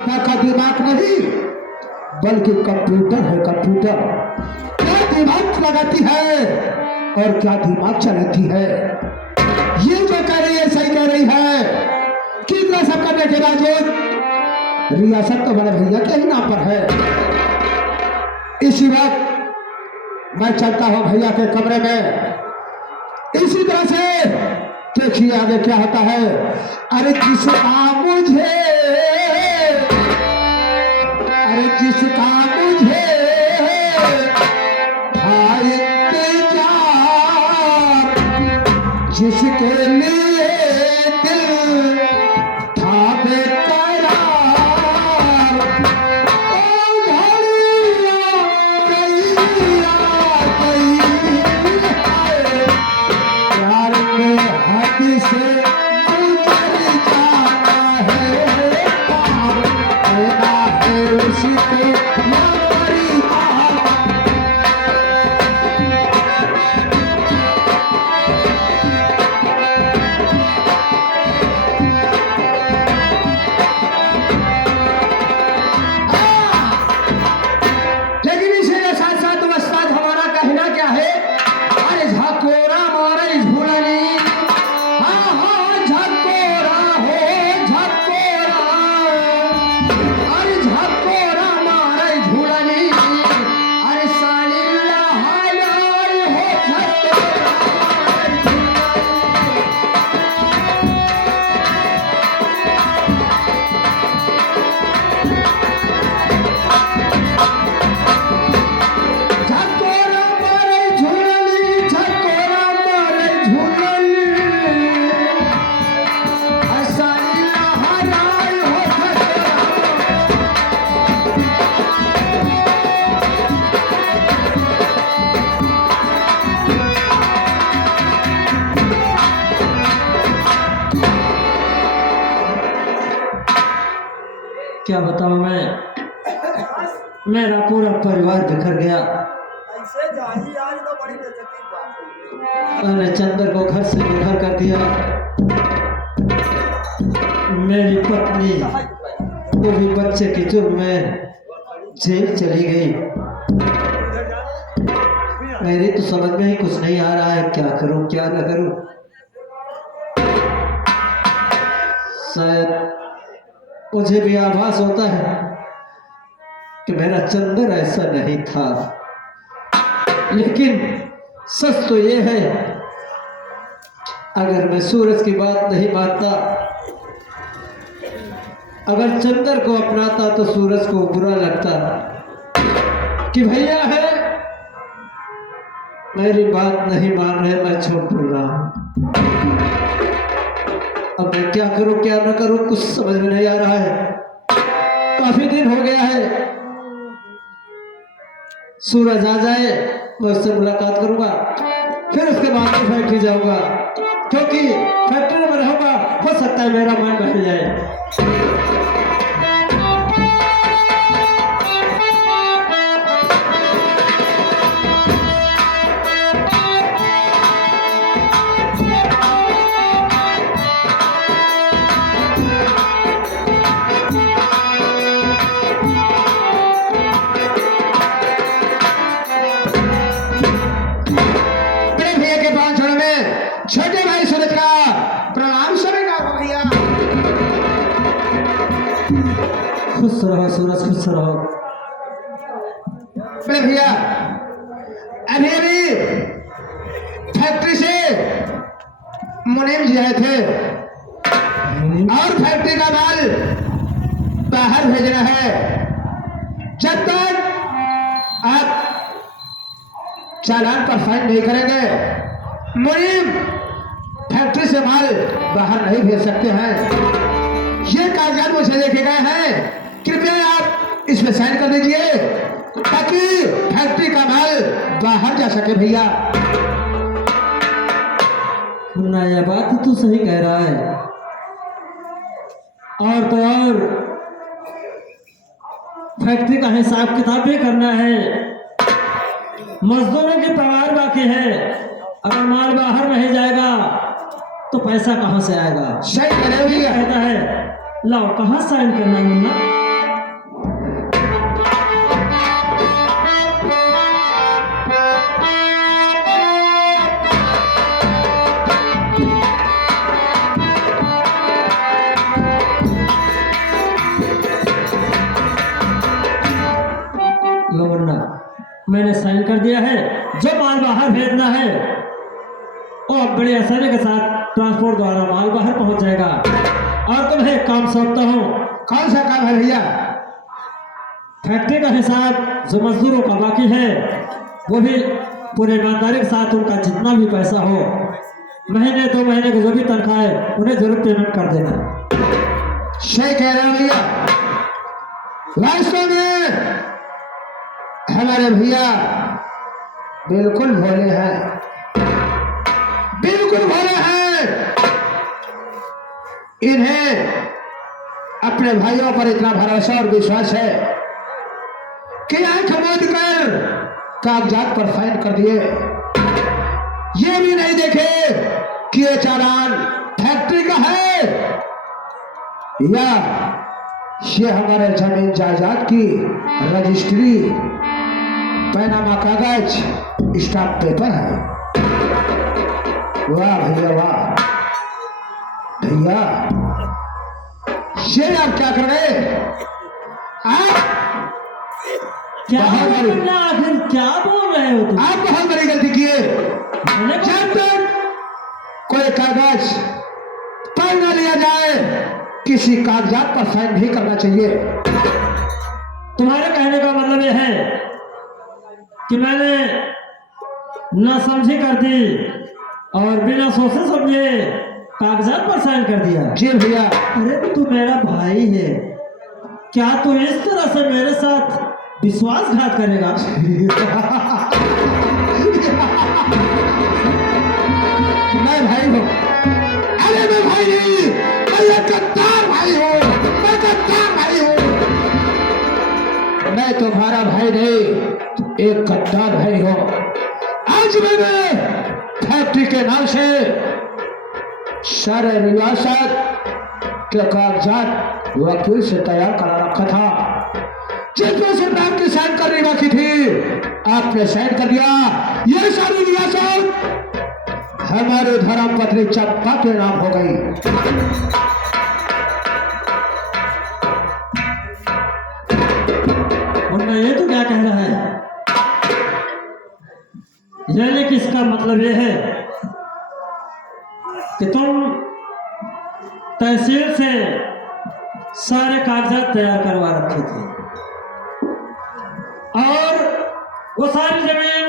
का दिमाग नहीं बल्कि कंप्यूटर है। कंप्यूटर क्या दिमाग लगाती है और क्या दिमाग चलाती है। ये जो कह रही है सही कह रही है कि इतना सब करने के बावजूद रियासत तो बड़े भैया के ही नाम पर है। इसी वक्त मैं चलता हूं भैया के कमरे में। इसी तरह से देखिए आगे क्या होता है। अरे जिसका मुझे था इंतजार, जिसके लिए दिल था बेकरार, ओ घड़ियां गई आ गई है, प्यार में हद से गुजर जाता है पार, कहना है उसको यारी पार। लेकिन इसी के साथ साथ उस्ताद हमारा कहना क्या है। अरे झकोरा मारे झूलनी, हाँ हाँ झकोरा हो झकोरा, अरे झकोरा मारे झूलनी, अरे साली लहाई हो झकोरा। झकोरा मारे झूलनी, झकोरा मारे झूलनी, अरे साली लहाई हो झकोरा। क्या बताऊं मैं, मेरा पूरा परिवार बिखर गया। ऐसे जाही आज तो बड़ी बेइज्जती बात हो गई। मैंने चंदर को घर से बेघर कर दिया। मेरी पत्नी वो भी बच्चे की जुर्म में जेल चली गई। मेरी तो समझ में ही कुछ नहीं आ रहा है, क्या करूं क्या न करूं। शायद मुझे भी आभास होता है कि मेरा चंदर ऐसा नहीं था, लेकिन सच तो ये है, अगर मैं सूरज की बात नहीं मानता, अगर चंदर को अपनाता तो सूरज को बुरा लगता कि भैया है मेरी बात नहीं मान रहे, मैं झूठ बोल रहा हूं। अब मैं क्या करूं क्या न करूं कुछ समझ में नहीं आ रहा है। काफी दिन हो गया है, सूरज आ जाए मैं उससे मुलाकात करूंगा, फिर उसके बाद में फैक्ट्री जाऊंगा, क्योंकि फैक्ट्री में रहूंगा हो सकता है मेरा मन बदल जाए। बड़े भैया के पास छोड़ में छोटे भाई सूरज का प्रणाम सुनेगा भैया। खुश रहो सूरज, खुश रहो। बड़े भैया अभी अभी फैक्ट्री से मुनीम जी आए थे और फैक्ट्री का माल बाहर भेजना है। जब तक आप चालान पर साइन नहीं करेंगे मुनीम फैक्ट्री से माल बाहर नहीं भेज सकते हैं। ये कागजात मुझे लेके गए हैं, कृपया आप इसमें साइन कर दीजिए ताकि फैक्ट्री का माल बाहर जा सके भैया। मुन्ना यह बात तू सही कह रहा है, और तो और फैक्ट्री का हिसाब किताब भी करना है, मजदूरों की पगार बाकी है। अगर माल बाहर नहीं जाएगा तो पैसा कहाँ से आएगा? सही कह रहे हो भैया। कहता है लाओ कहाँ साइन करना है मुन्ना? मैंने साइन कर दिया है। जो माल बाहर भेजना है वो अब बड़ी आसानी के साथ ट्रांसपोर्ट द्वारा माल बाहर पहुंच जाएगा। और तुम्हें एक काम सौंपता हूँ। कौन सा काम है भैया? फैक्ट्री का हिसाब जो मजदूरों का बाकी है वो भी पूरे ईमानदारी के साथ उनका जितना भी पैसा हो, महीने 2 महीने की जो भी तनख्वाह है उन्हें जरूर पेमेंट कर देना। सही कह रहे हो भैया। वास्तव में हमारे भैया बिल्कुल भोले हैं, बिल्कुल भोले हैं। इन्हें अपने भाइयों पर इतना भरोसा और विश्वास है कि आंख मूंद कर कागजात पर साइन कर दिए। ये भी नहीं देखे कि ये चालान फैक्ट्री का है या ये हमारे जमीन जायदाद की रजिस्ट्री, पैनामा कागज, स्टाम्प पेपर है। वाह भैया वाह। भैया ये आप क्या कर रहे? क्या आखिर क्या बोल रहे हो तुम? आप बहुत बड़ी गलती किए। मैंने जब तक कोई कागज पर न लिया जाए किसी कागजात पर साइन नहीं करना चाहिए। तुम्हारे कहने का मतलब यह है कि मैंने ना समझी कर दी और बिना सोचे समझे कागजात पर साइन कर दिया। जी भैया। अरे तू मेरा भाई है, क्या तू इस तरह से मेरे साथ विश्वासघात करेगा? मैं भाई हूँ। अरे मैं भाई नहीं, मैं एक गद्दार भाई हूँ। मैं गद्दार भाई हूँ। मैं तुम्हारा भाई नहीं, एक गद्दार भाई हूँ। आज मैंने फैक्ट्री के नाम से सारे रियासत के कागजात वकील से तैयार करा रखा था, जिसमें सिर्फ आपकी साइन करनी बाकी थी। आपने साइन कर दिया। ये सारी रियासत हमारे धर्म पत्नी चंपा के नाम हो गई। और ये तो क्या कह रहा है? यानी कि इसका मतलब यह है कि तुम तहसील से सारे कागजात तैयार करवा रखे थे और वो सारी जमीन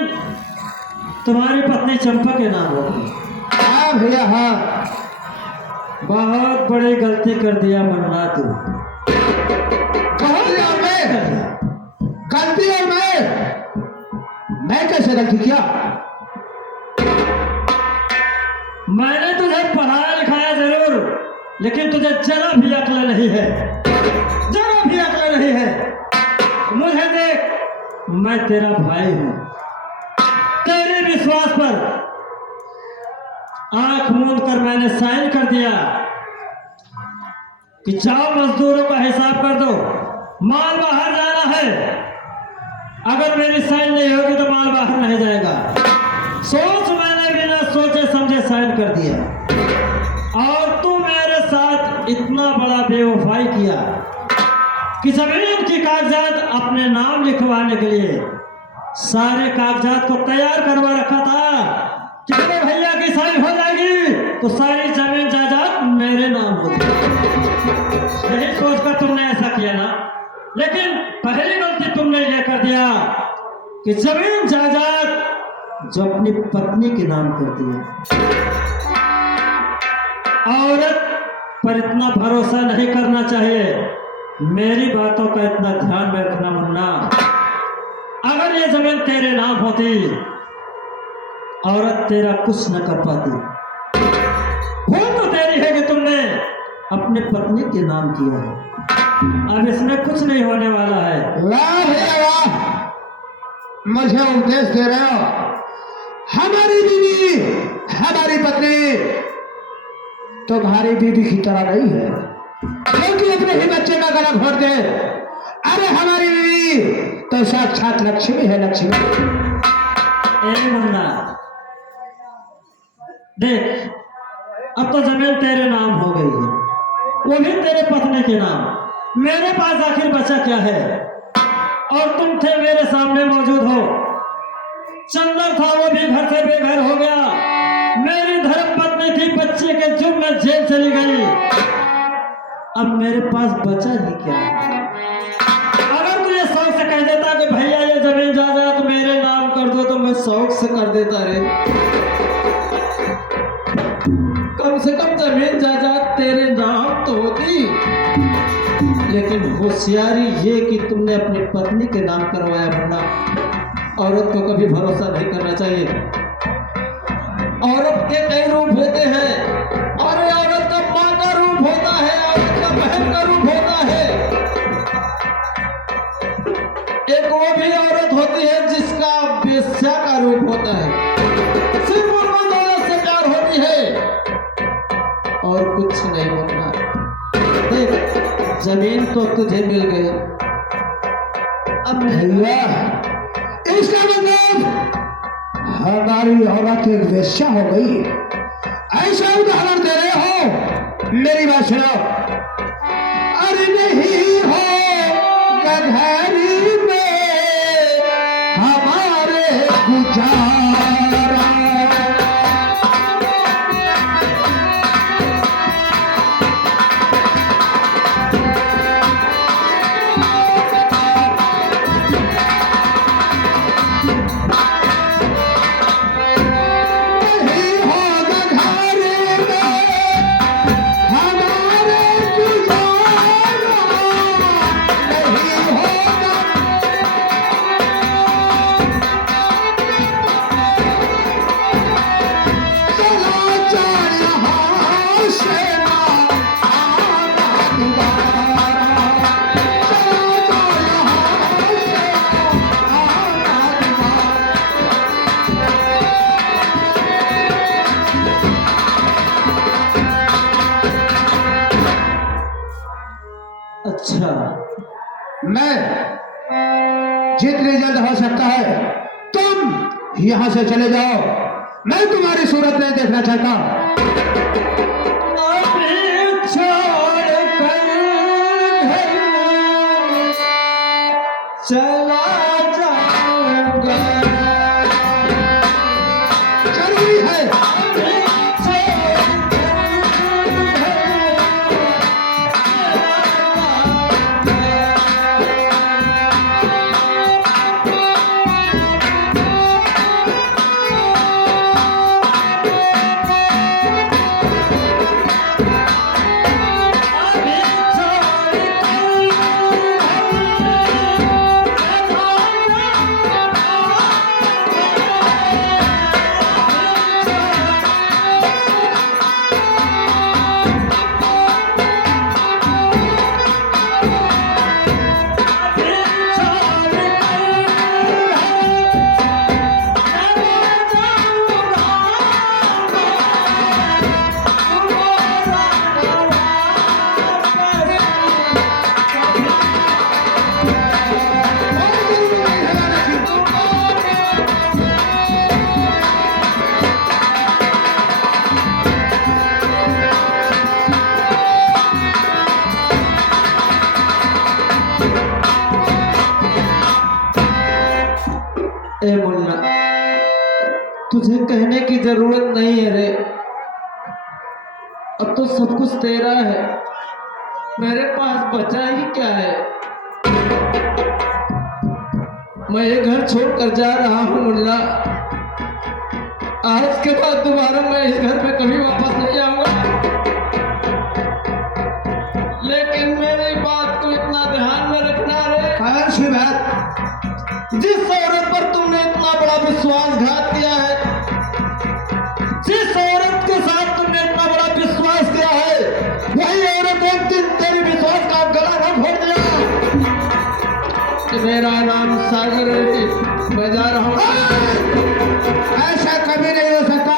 तुम्हारी पत्नी चंपा के नाम होगी। हाँ भैया हाँ। बहुत बड़ी गलती कर दिया मन्ना तू। कहो यार गलती है। मैं कैसे गलती किया? मैंने तुझे पढ़ाया लिखाया जरूर, लेकिन तुझे जरा भी अक्ल नहीं है, जरा भी अक्ल नहीं है। मुझे देख, मैं तेरा भाई हूं। तेरे विश्वास पर आंख मूंद कर मैंने साइन कर दिया कि जाओ मजदूरों का हिसाब कर दो, माल बाहर जाना है। अगर मेरी साइन नहीं होगी तो माल बाहर नहीं जाएगा। सोच, मैंने बिना सोचे समझे साइन कर दिया और तू मेरे साथ इतना बड़ा बेवफाई किया कि जमीन की कागजात अपने नाम लिखवाने के लिए सारे कागजात को तैयार करवा रखा था कि मेरे भैया की साइन हो जाएगी तो सारी जमीन जायदाद मेरे नाम हो जाएगी। यही सोचकर तुमने ऐसा किया ना, लेकिन पहली गलती तुमने यह कर दिया कि जमीन जायदाद जो अपनी पत्नी के नाम कर दिया। औरत पर इतना भरोसा नहीं करना चाहिए। मेरी बातों का इतना ध्यान में रखना मुन्ना। अगर ये जमीन तेरे नाम होती, औरत तेरा कुछ न कर पाती। भूल तो तेरी है कि तुमने अपनी पत्नी के नाम किया है। अब इसमें कुछ नहीं होने वाला है। वाह भैया वाह। मुझे उपदेश दे रहे हो। हमारी बीवी, हमारी पत्नी तुम्हारी बीवी की तरह नहीं है, क्योंकि अपने ही बच्चे का गला घोट दे। अरे हमारी बीवी तो साक्षात लक्ष्मी है, लक्ष्मी। ए मुन्ना देख, अब तो जमीन तेरे नाम हो गई है, वो भी तेरे पत्नी के नाम। मेरे पास आखिर बचा क्या है? और तुम थे मेरे सामने मौजूद हो, चंदर था वो भी घर से बेघर हो गया। मेरी धर्म पत्नी थी, बच्चे के जुर्म में जेल चली गई। अब मेरे पास बचा ही क्या है? अगर तू ये शौक से कह देता कि भैया ये जमीन जायदाद मेरे नाम कर दो, तो मैं शौक से कर देता रे। कम से कम जमीन जायदाद तेरे नाम तो होती। लेकिन होशियारी ये कि तुमने अपनी पत्नी के नाम करवाया। वरना औरत को कभी भरोसा नहीं करना चाहिए। औरत के कई रूप होते हैं, और औरत का माँ का रूप होता है, औरत का बहन का रूप होता है। एक वो भी औरत होती है जिसका वेश्या का रूप होता है, सिर्फ उनको दौलत से प्यार होती है और कुछ नहीं होता। देख, जमीन तो तुझे मिल गई, अब भैया इसका मतलब हमारी औरत एक वेश्या हो गई। ऐसा उदाहरण दे रहे हो? मेरी बात सुनो। अरे नहीं हो गधरी में हमारे गुजारा। अच्छा, मैं जितनी जल्द हो सकता है तुम यहां से चले जाओ। मैं तुम्हारी सूरत नहीं देखना चाहता। अभी छोड़ कर घर चला जाऊंगा। जरूरी है। अभी छोड़ कर ए मुन्ना, तुझे कहने की जरूरत नहीं है रे। अब तो सब कुछ तेरा है, मेरे पास बचा ही क्या है। मैं ये घर छोड़कर जा रहा हूँ मुन्ना। आज के बाद दोबारा मैं इस घर पे कभी वापस नहीं आऊंगा। लेकिन मेरी बात को इतना ध्यान में रखना रे। कौन सी बात? जिस औरत पर तुमने इतना बड़ा विश्वासघात किया है, जिस औरत के साथ तुमने इतना बड़ा विश्वास किया है, वही औरत एक दिन तेरी विश्वास का गला न घोट दिया। मेरा नाम सागर है, मैं जा रहा हूँ। ऐसा कभी नहीं हो सकता।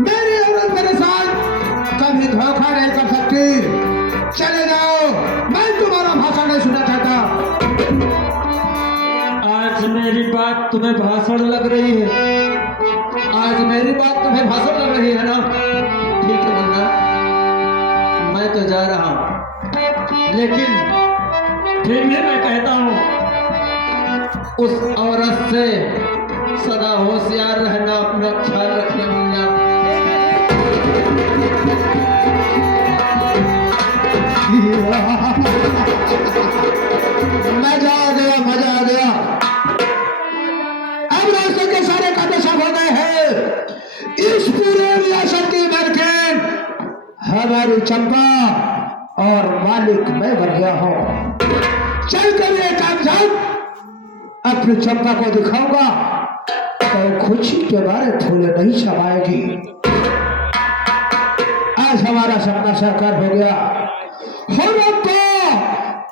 मेरी औरत मेरे साथ कभी धोखा नहीं कर सकती। चले जाओ, मैं तुम्हारा भाषण नहीं सुनना चाहता। आज मेरी बात तुम्हें भाषण लग रही है? आज मेरी बात तुम्हें भाषण लग रही है ना? ठीक है मुन्ना, मैं तो जा रहा हूं, लेकिन फिर भी मैं कहता हूं, उस औरत से सदा होशियार रहना, अपना ख्याल रखना मुन्ना। मजा आ गया, मजा आ गया। अब रास्ते के सारे कांटे साफ हो गए हैं। इस पूरे रियासत की मालकिन हमारी चंपा और मालिक मैं बन गया हूँ। चल कर ये कागजात अपनी चंपा को दिखाऊंगा तो खुशी के बारे फूले नहीं समाएगी। आज हमारा सपना साकार हो गया। हो रब्बा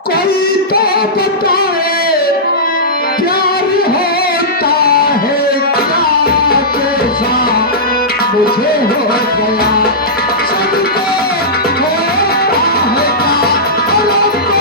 कोई तो बताए प्यार होता है क्या, कैसा मुझे हो गया सबको होता है क्या। हो रब्बा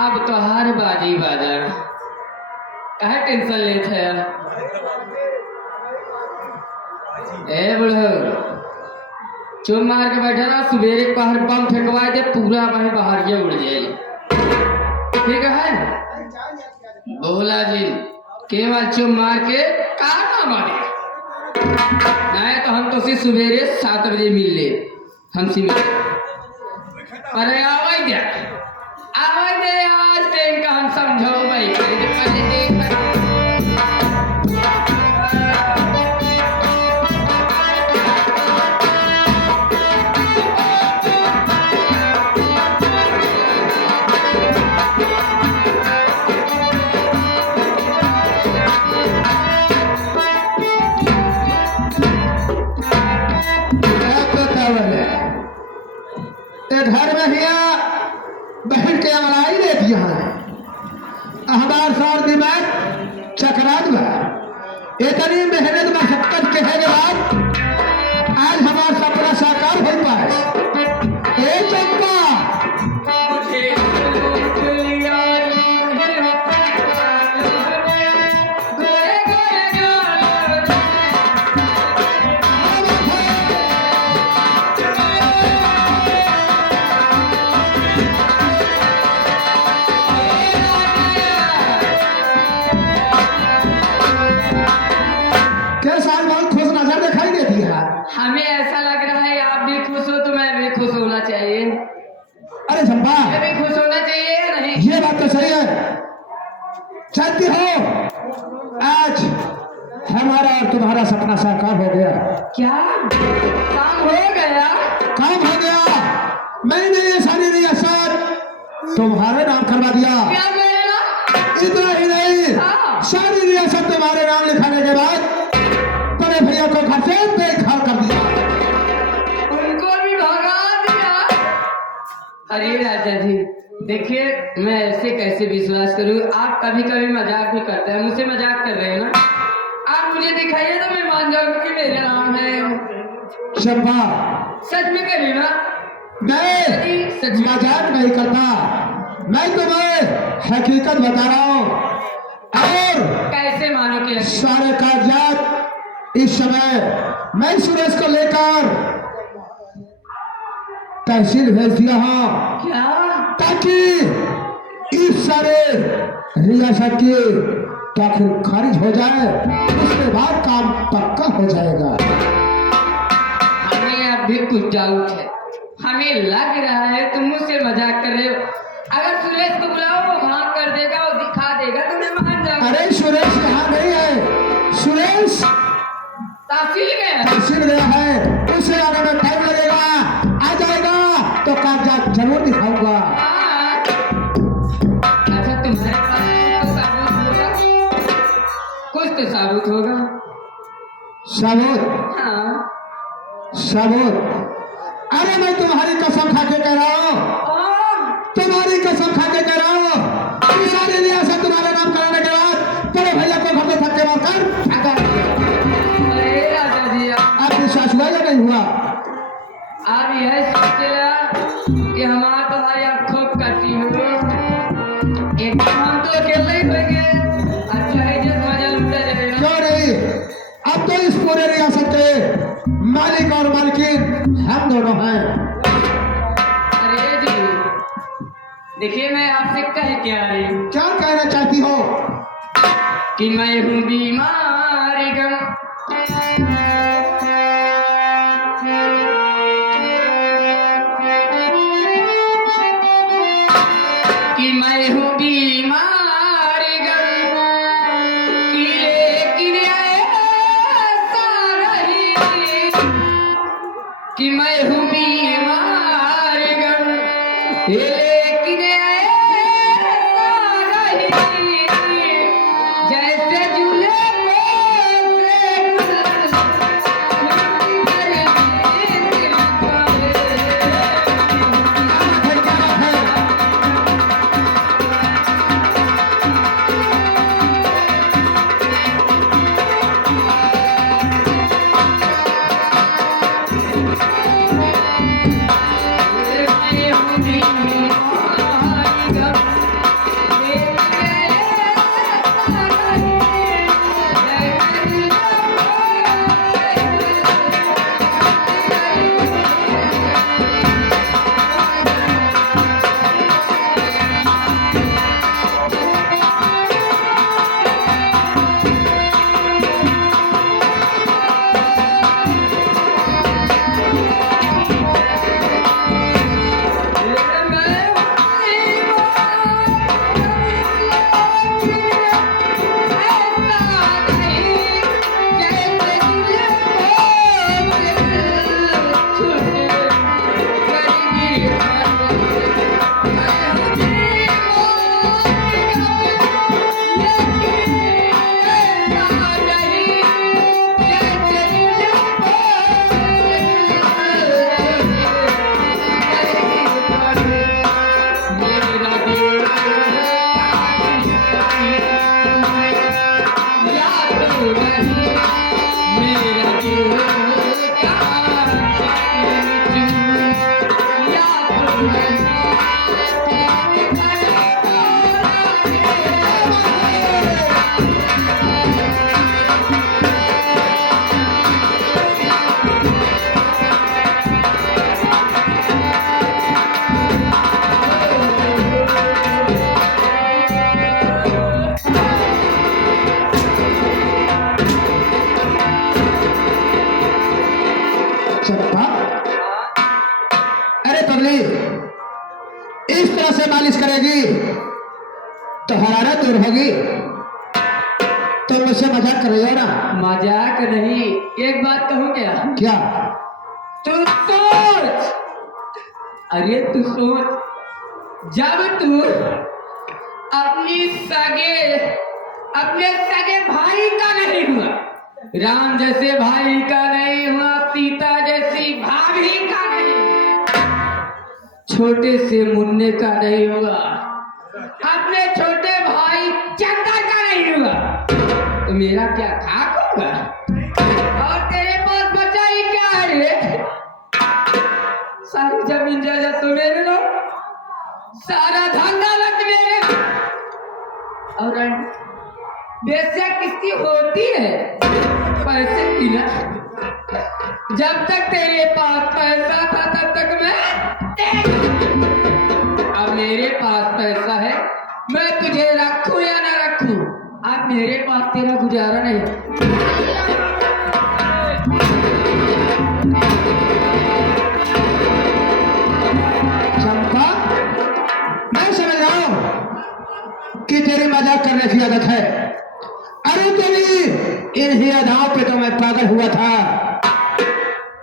अब तो हर बाजी बाजा कहा टेंशन लेते हैं। ए बुढ़ो चुप मार के बैठा ना, सवेरे बाहर बम फेंकवाए दे, पूरा वहीं बाहर ये उड़ जाए। ठीक है बोला जी केवल चुप मार के काना मारे, नहीं तो हम तो सिर्फ सवेरे 7 बजे मिल ले हमसे मिल। अरे आवाज दे आज ट्रेन का हम समझो भाई पहले देख घर में हिया बहन के अमलाई ले दिया है। हमार सार दिमाग चकरात बा। इतनी मेहनत मशक्कत के है बाद आज हमार सपना साकार हो पाए। ए चंपा हमें ऐसा लग रहा है आप भी खुश हो तो मैं भी खुश होना चाहिए। अरे चंपा मैं भी खुश होना चाहिए या नहीं? ये बात तो सही है। जानती हो आज हमारा और तुम्हारा सपना साकार हो गया। क्या काम हो गया? काम हो गया। मैंने ये सारी रियासत तुम्हारे नाम करवा दिया। क्या मेरा? इतना ही नहीं हाँ। सारी रियासत तुम्हारे नाम लिखाने के बाद बड़े भैया को घर से बेघर कर दिया। उनको भी भगा दिया। अरे राजा जी देखिए मैं ऐसे कैसे विश्वास करूं, आप कभी कभी मजाक भी करते हैं, मुझसे मजाक कर रहे हैं ना। आप मुझे दिखाइए तो मैं मान जाऊंगा कि मेरा नाम है। चंपा सच में कभी ना मैं सच में मजाक नहीं करता, मैं तुम्हें हकीकत बता रहा हूँ। और कैसे मानो कि सारे कागजात इस समय मैं सुरेश को लेकर तहसील भेज दिया हूँ क्या? ताकि इस सारे रियासत की दाखिल खारिज हो जाए, उसके बाद काम पक्का हो जाएगा। हमें अब भी कुछ डाउट है, हमें लग रहा है तुम मुझसे मजाक कर रहे हो। अगर सुरेश को बुलाओ वो हाँ कर देगा, वो दिखा देगा तो मैं मान जाऊंगा। अरे सुरेश यहाँ नहीं है, सुरेश तहसील गया। तहसील गया है, उसे आने में टाइम लगेगा। आ जाएगा तो कागजात जरूर दिखाऊंगा। हाँ। अच्छा तुम्हारे पास कुछ तो साबुत होगा। सबूत? हाँ सबूत? अरे मैं तुम्हारी कसम खा के कह रहा हूँ, तुम्हारी कसम खा के कह रहा हूँ, सारी रियासत तुम्हारे नाम कराने के बाद तेरे भैया को घर में धक्के मारकर फेंका। अरे राजा जी आप विश्वास हुआ या नहीं हुआ? आप यह सोचेला कि हमारा तुम्हारी आप खूब करती हो, एक हम तो अकेले ही पूरे रियासत के मालिक और मालकिन हम दोनों हैं। अरे जी, देखिए मैं आपसे कह क्या रही हूँ क्या कहना चाहती हो? कि मैं हूँ बीमार गम, कि मैं हूँ बीमार गम, कि लेकिन ऐसा नहीं, कि मैं हूँ बीमार गम, लेकिन ऐसा नहीं, जैसे झूले चंपा, अरे पगली, इस तरह से मालिश करेगी तो हरारत दूर होगी। तो मुझसे मजाक कर रही हो ना? मजाक नहीं, एक बात कहूँ क्या? क्या? तू सोच, अरे तू सोच, जब तू अपने सगे भाई का नहीं हुआ, राम जैसे भाई का नहीं हुआ, सीता जैसी भाभी का नहीं, छोटे से मुन्ने का नहीं हुआ, अपने छोटे भाई चंदर का नहीं हुआ, तो मेरा क्या खाक होगा? और तेरे पास बचा ही क्या है रे? सारी जमीन जायदाद तो मेरे लो, सारा धन दौलत मेरे, और बेशक किसकी होती है पैसे की ना। जब तक तेरे पास पैसा था तब तक मैं, अब मेरे पास पैसा है, मैं तुझे रखूं या ना रखूं, अब मेरे पास तेरा गुजारा नहीं। चंपा, मैं समझ रहा हूं कि तेरी मजाक करने की आदत है। अरे तेरी इन अदाओं पे तो मैं पागल हुआ था।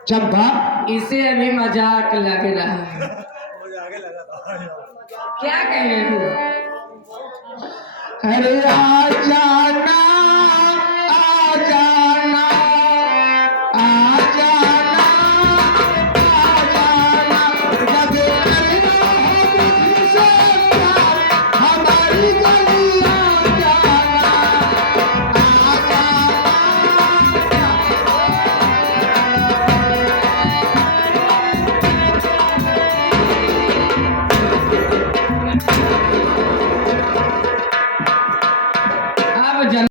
चंपा, इसे अभी मजाक लग रहा है। क्या कह रहे हो? अरे आ जाना